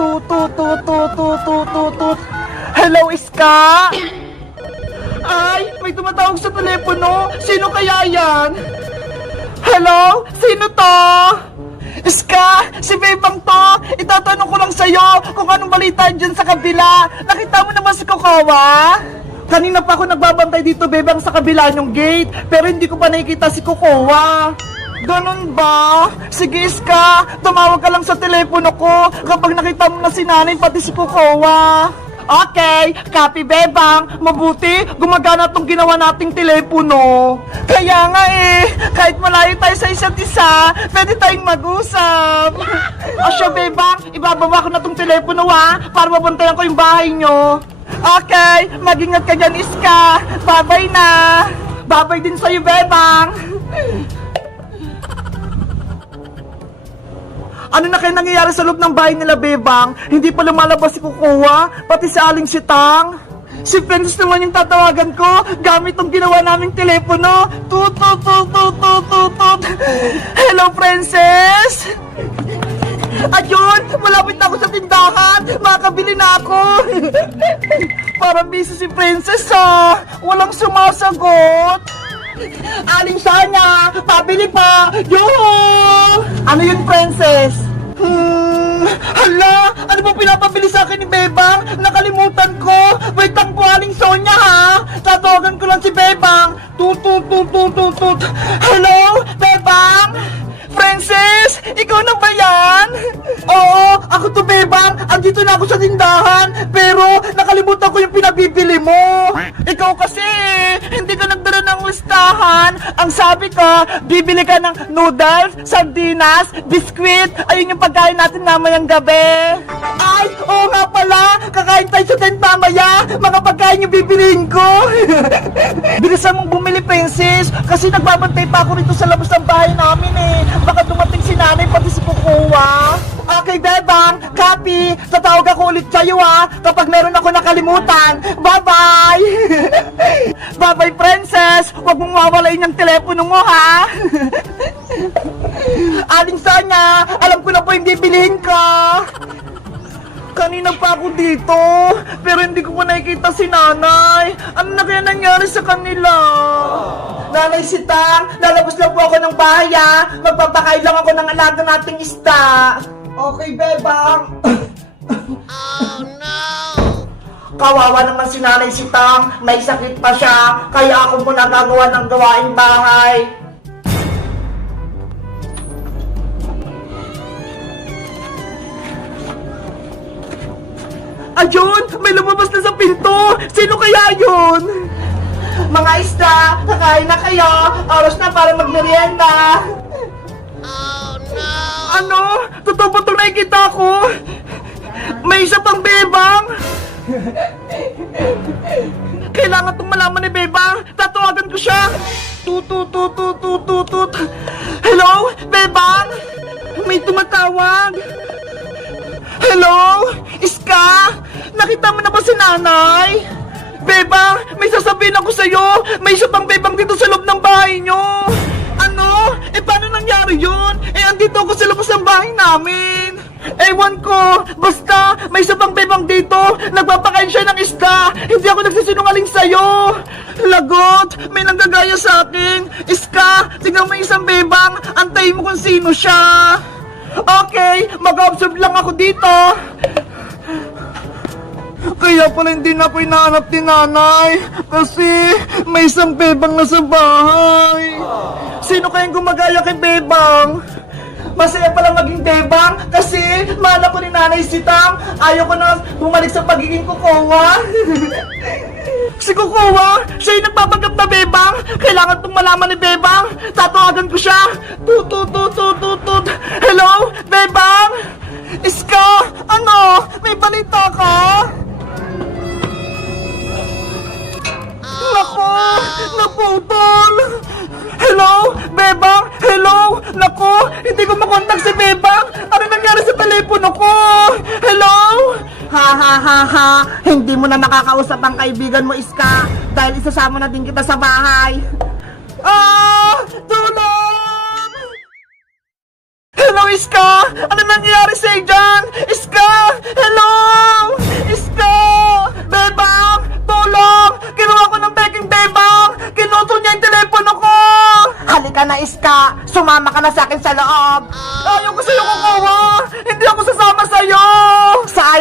Tut, tut, tut, tut, tut, tut, tut, tut. Hello, Iska? Ay, may tumatawag sa telepono. Sino kaya yan? Hello? Sino to? Iska, si Bebang to. Itatanong ko lang sa'yo kung anong balita dyan sa kabila. Nakita mo naman si Kokawa? Kanina pa ako nagbabantay dito, Bebang, sa kabila ng gate. Pero hindi ko pa nakikita si Kokawa. Ganun ba? Sige, Iska, tumawag ka lang sa telepono ko kapag nakita mo na si nanay pati si Kokawa. Okay, copy, Bebang. Mabuti, gumagana tong ginawa nating telepono. Kaya nga kahit malayo tayo sa isa't isa, pwede tayong mag-usap. Asya, Bebang, ibababa ko na tong telepono para mabantayan ko yung bahay nyo. Okay, mag-ingat ka dyan, Iska. Bye-bye na. Bye-bye din sa'yo, Bebang. Ano na kaya nangyayari sa loob ng bahay nila, Bebang? Hindi pa lumalabas si Kukuha, pati si Aling Sitang. Si Princess naman yung tatawagan ko gamit tong ginawa naming telepono. Tut, tut, tut, tut, tut, tut, tut. Hello, Princess! Ayun! Malapit na ako sa tindahan! Makakabili na ako! Parang busy si Princess, walang sumasagot! Aling Sana! Pabili pa! Yuhu! Ano yun, Princess? Hala! Ano ba pinapabili sa akin ni Bebang? Nakalimutan ko! Wait lang po, Aling Sonya, ha? Tatawagan ko lang si Bebang! Tut, tut, tut, tut, tut, tut. Hello? Bebang? Princess? Ikaw na ba yan? Oo, ako to, Bebang. Andito na ako sa tindahan. Pero nakalimutan ko yung pinabibili mo. Ikaw kasi, hindi ka nagdala ng listahan. Ang sabi ko, bibili ka ng noodles, sardinas, biskwit. Ayun yung pagkain natin mamayang gabi. Ay, oo nga pala. Kakain tayo sa tent mamaya. Mga pagkain yung bibiliin ko. Bilisan mong bumili, Princess. Kasi nagbabantay pa ako rito sa labas ng bahay namin Baka dumating si nanay pati si Kukuha. Okay, Bebang. Copy. Tatawag ako ulit sa'yo, kapag meron ako nakalimutan. Bye-bye. Bye-bye, Princess. Huwag mong mawalain yung telepono mo, ha? Aling Sonya, alam ko na po yung bibilihin ko. Kanina pa ako dito, pero hindi ko pa nakikita si nanay. Ano na kaya nangyari sa kanila? Nanay Sitang, lalabas lang po ako ng bahay, Magpapakain lang ako ng alaga nating isda. Okay, Bebang. Oh, no! Kawawa naman si Nanay Sitang, may sakit pa siya, kaya ako muna gagawa ng gawaing bahay. Ayun! May lumabas na sa pinto! Sino kaya yun? Mga isda, kakain na kayo! Oras na para magmerienda! Oh no! Ano? Totoo ba itong nakikita ko? May isa pang Bebang! Kailangan itong malaman ni Bebang! Tatawagan ko siya! Tut, tut, tut, tut, tut, tut, tut. Hello? Bebang? May tumatawag! Hello? Iska? Nakita mo na ba si nanay? Bebang, may sasabihin ako sa'yo. May isa pang Bebang dito sa loob ng bahay nyo. Ano? Paano nangyari yun? Andito ako sa labas ng bahay namin. Ewan ko. Basta, may isa pang Bebang dito. Nagpapakain siya ng isda. Hindi ako nagsisinungaling sa'yo. Lagot, may nanggagaya sa akin. Iska, tignan mo yung isang Bebang. Antayin mo kung sino siya. Okay, mag-observe lang ako dito. Kaya pala hindi na ako hinahanap ni nanay. Kasi may isang Bebang na sa bahay. Sino kayang gumagaya kay Bebang? Masaya pala maging Bebang kasi mahal ako ni Nanay Sitang. Ayaw ko na bumalik sa pagiging Kukuha. Si Kukuha, siya yung nagpapanggap na Bebang. Kailangan itong malaman ni Bebang. Tatawagan ko siya. Tut, tut, tut, tut, tut, tut. Hello, Bebang? Iska, ano? May balita ka? Nako, naputol. Hello, Bebang? Hello? Nako, hindi ko makontak si Bebang. Ano nangyari sa telepono ko? Hello? Ha ha ha ha, hindi mo na makakausap ang kaibigan mo, Iska, dahil isasama na din kita sa bahay. Tulong! Hello, Iska! Ano nangyayari sa'yo dyan? Iska!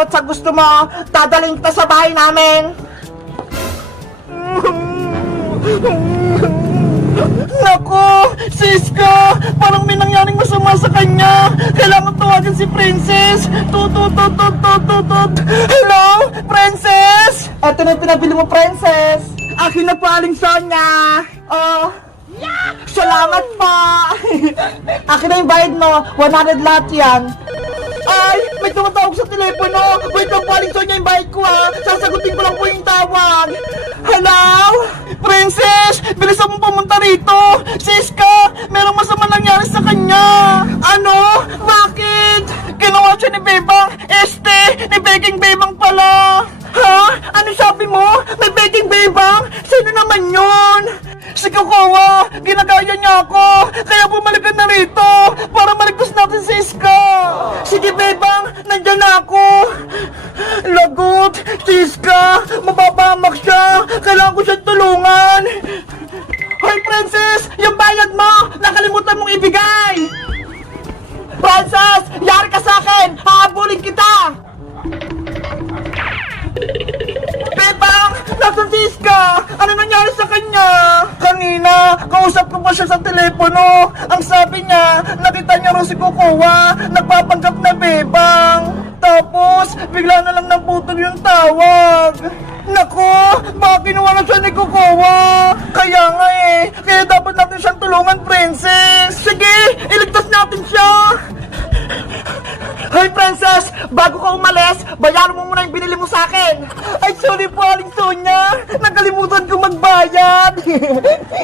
sa'yo at sa gusto mo, dadaling kita sa bahay namin. Naku, Siska, parang may nangyaring masama sa kanya. Kailangan tawagan si Princess. Tut. Hello, Princess? Eto na yung pinabili mo, Princess. Akin na po, Aling Sonia. Oh, salamat po. Akin na yung bayad mo, 100 lahat yan. Ay, may tumatawag sa telepono. Wait lang po, Aling Sonia, yung bayad ko ha. Sasagutin ko lang po yung tawag. Hello? Princess, bilisan mo pumunta rito. Siska, merong masama nangyari sa kanya. Ano? Bakit? Ginawa siya ni Bebang. Ni Beking Bebang pala. Ha? Ano sabi mo? May Beking Bebang? Sino naman yun? Si Kokowa, ginagaya niya ako. Kaya bumalik ka na rito para maligtas natin si Iska. Sige, Bebang, nandyan na ako. Lagot, si Iska, mababamak siya. Kailangan ko siyang tulungan. Hoy, Princess, yung bayad mo, nakalimutan mong ibigay. Princess, yari ka sa akin. Hahabulin kita. Bebang, nasan si Iska? Ano nangyari sa kanya? Kanina, kausap ko pa siya sa telepono. Ang sabi niya, nakita niya raw si Kokowa, nagpapanggap na Bebang. Tapos, bigla na lang naputol yung tawag. Naku, baka kinuha na siya ni Kokowa. Kaya nga kaya dapat natin siyang tulungan, Princess. Sige, iligtas natin siya. Hoy, Princess! Bago ka umalis, bayaran mo muna yung binili mo sa akin! Ay, sorry po, Aling Sonia! Nakalimutan ko magbayad!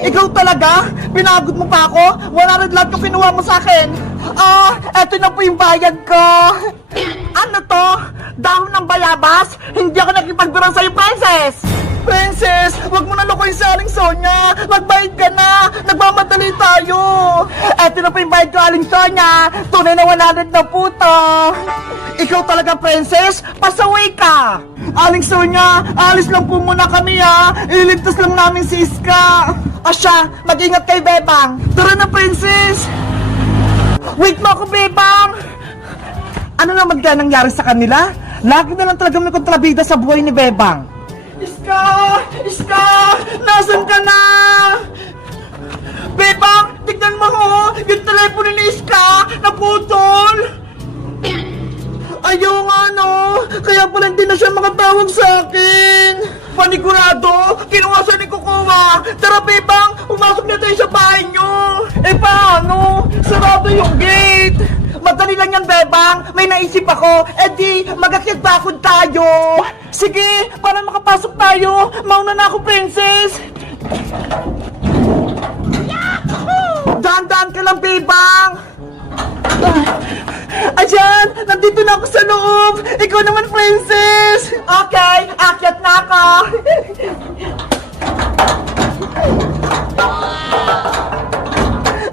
Ikaw talaga? Pinagod mo pa ako? 100 lahat yung kinuha mo sa akin! Eto na po yung bayad ko! Ano to? Dahon ng bayabas? Hindi ako nakipagbiro sa'yo, Princess! Princess, wag mo na lokohin si Aling Sonia! Magbayad ka na! Nagmamadali tayo! Eto na po yung bayad ko, Aling Sonia! Tunay na 100 na po to! Ikaw talaga, Princess? Pasaway ka! Aling Sonia, alis lang po muna kami ha! Iligtas lang namin si Iska! Asya, mag-ingat kay Bebang! Tara na, Princess! Wait mo ako, Bebang! Ano naman kaya nangyari sa kanila? Lagi na lang talaga may kontrabida sa buhay ni Bebang. Iska! Iska! Nasaan ka na? Bebang! Tignan mo ho! Yung telepono ni Iska! Naputol! Ayaw nga no! Kaya pala hindi na siya makatawag sa akin! Panigurado! Kinuha siya ni Kokowa! Tara, Bebang! Pumasok na tayo sa bahay nyo! Paano? Sarado yung gate! Madali lang yan, Bebang! May naisip ako! Di, mag-akyat bakod tayo! Sige! Para makapasok tayo! Mauna na ako, Princess! Daan-daan ka lang, Bebang! Ayan! Nandito na ako sa loob! Ikaw naman, Princess! Okay! Akyat na ako!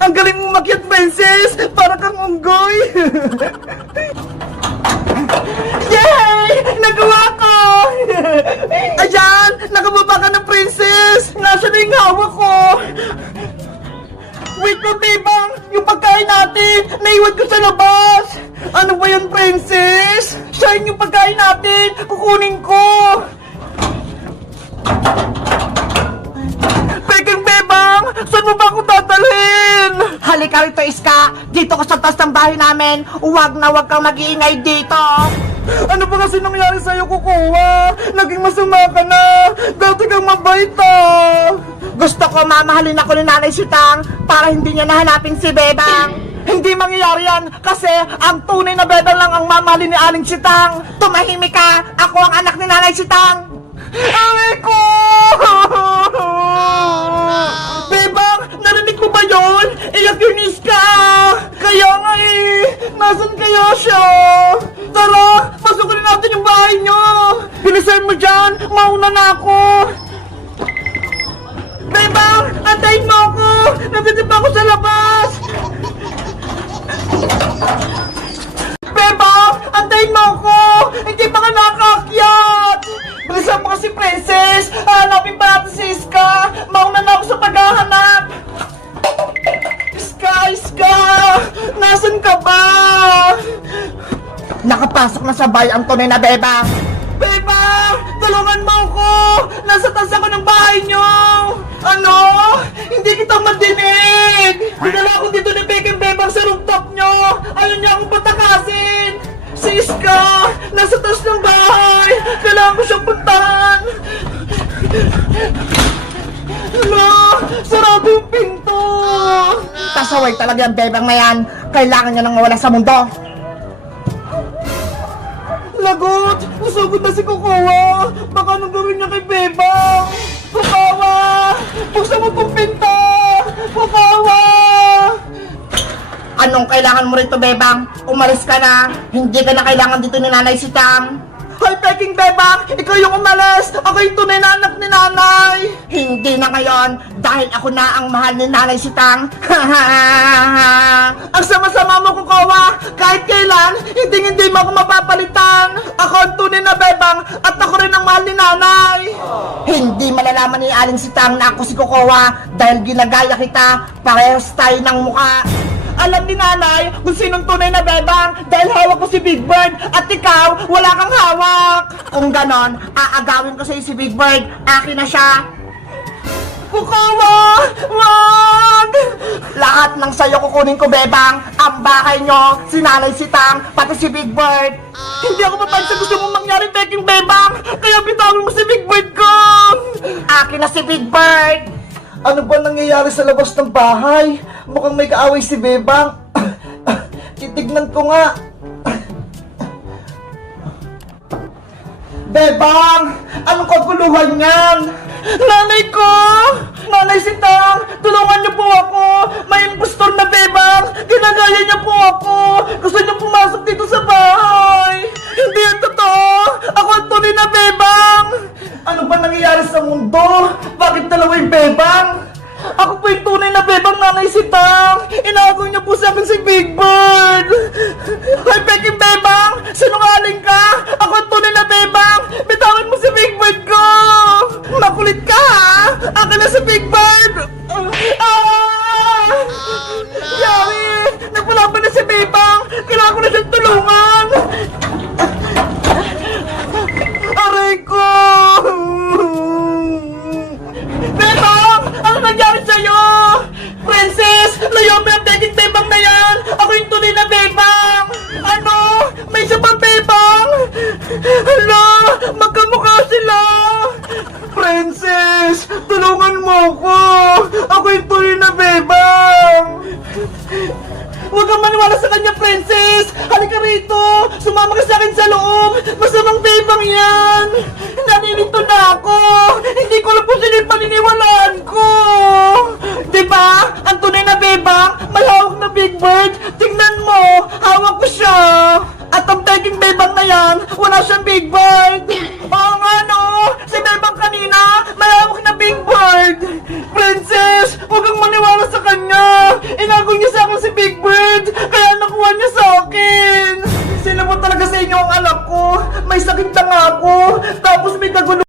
Ang galing mong makyat, Princess! Para kang unggoy! Yay! Nagawa ko! Ayan! Nakababa ka na, Princess! Nasaan na yung hawak ko? Wait na, Bebang! Yung pagkain natin! Naiwan ko sa labas! Ano ba yun, Princess? Saan yung pagkain natin? Kukunin ko! Peking Bebang! Saan mo ba ako dadalhin? Halika rito, Iska! Dito ka sa taas ng bahay namin! Huwag na huwag kang mag-iingay dito! Ano ba kasi nangyari sa'yo, Kokowa? Naging masama ka na! Dati kang mabait Gusto ko mamahalin ako ni Nanay Sitang para hindi niya nahanapin si Bebang! Hindi mangyayari yan kasi ang tunay na Bebang lang ang mamahalin ni Aling Sitang! Tumahimik ka! Ako ang anak ni Nanay Sitang! Aray ko! Bebang, narinig mo ba yun? Iyak yun, Iska! Kaya nga nasan kaya siya? Tara, pasukin natin yung bahay nyo! Bilisan mo dyan, mauna na ako! Bebang, antayin mo ako! Nandito pa ako sa labas! Bebang, antayin mo ako! Hindi pa ka nakaakyat! Bilisan mo kasi, Princess! Hanapin pa natin si Iska! Mauna na ako sa paghahanap! Iska! Iska! Nasaan ka ba? Papasok na sa bahay ang tunay na bebang. Bebang! Tulungan mo ako! Nasa taas ako ng bahay nyo! Ano? Hindi kita madinig! Dinala ako dito ni Peking Bebang sa rooftop nyo! Ayaw niya akong patakasin! Si Iska! Nasa taas ng bahay! Kailangan ko siyang puntahan! Hala! Sarado yung pinto! Pasaway talaga ang bebang na yan. Kailangan niya nang mawala sa mundo. Lagot! Nasugod na si Kukawa! Baka anong gawin niya kay Bebang? Kukawa! Buksan mo tong pinto! Kukawa! Anong kailangan mo rito, bebang? Umalis ka na. Hindi ka na kailangan dito ni Nanay Sitang. Hoy, Peking Bebang! Ikaw yung umalis! Ako yung tunay na anak ni Nanay! Hindi na ngayon dahil ako na ang mahal ni Nanay Sitang. Ang sama-sama mo, Kukawa! Kahit kailan, hindi mo ako mapapalitan! Ako ang tunay na Bebang at ako rin ang mahal ni Nanay! Hindi malalaman ni Aling Sitang na ako si Kukawa dahil ginagaya kita. Parehas tayo ng mukha. Alam ni Nanay kung sinong tunay na Bebang dahil hawak ko si Big Bird at ikaw, wala kang hawak! Kung ganon, aagawin ko sa'yo si Big Bird. Akin na siya. Kukawa! Wag! Lahat ng sayo kukunin ko, bebang. Ang bahay nyo, si Nanay Sitang, pati si Big Bird. Hindi ako papayag sa gusto mong mangyari, Peking Bebang! Kaya bitawin mo si Big Bird ko! Akin na si Big Bird. Ano ba nangyayari sa labas ng bahay? Mukhang may kaaway si Bebang. Titignan ko nga. Bebang! Anong kaguluhan yan? Nanay ko! Nanay Sitang! Tulungan niyo po ako! May impostor na Bebang! Ginagaya niya po ako! Gusto niyo pumasok dito sa bahay! Hindi yan totoo! Ako ang tunay na Bebang! Ano ba nangyayari sa mundo? Bakit dalawa yung Bebang? Ako po yung tunay na Bebang, Nanay Sitang! Inaagaw niya po sa akin si Big Bird! Hoy, Peking Bebang! Sinungaling ka! Ako ang tunay na Bebang! Bitawan mo si Big Bird ko! Makulit ka, ha? Akin na si Big Bird! Ah! Yari! Nagpalaban na si Bebang! Kailangan ko na siyang tulungan! Aray ko! Bebang! Ano nangyari sa'yo? Princess! Layo mo yung Peking Bebang na yan! Ako yung tunay na Bebang! Ano? May isa pang Bebang? Hala! Magkamukha sila! Princess! Tulungan mo ako! Ako yung tunay na Bebang! Huwag kang maniwala sa kanya, Princess! Halika rito! Sumama ka sa akin sa loob! Masamang Bebang yan! Naninito na ako! Hindi ko alam kung sino yung paniniwalaan ko! Diba? Ang tunay na Bebang, may hawak na Big Bird! Tingnan mo! Hawak ko siya! At ang Peking Bebang na yan, wala siyang Big Bird! Oo nga no! Si Bebang kanina, may hawak na Big Bird! Princess! Huwag kang maniwala sa kanya! Inago niya sa akin si Big Bird! Kaya nakuha niya sa akin! Sino mo talaga sa inyo ang anak ko? May sakit na nga ako! Tapos may kagulo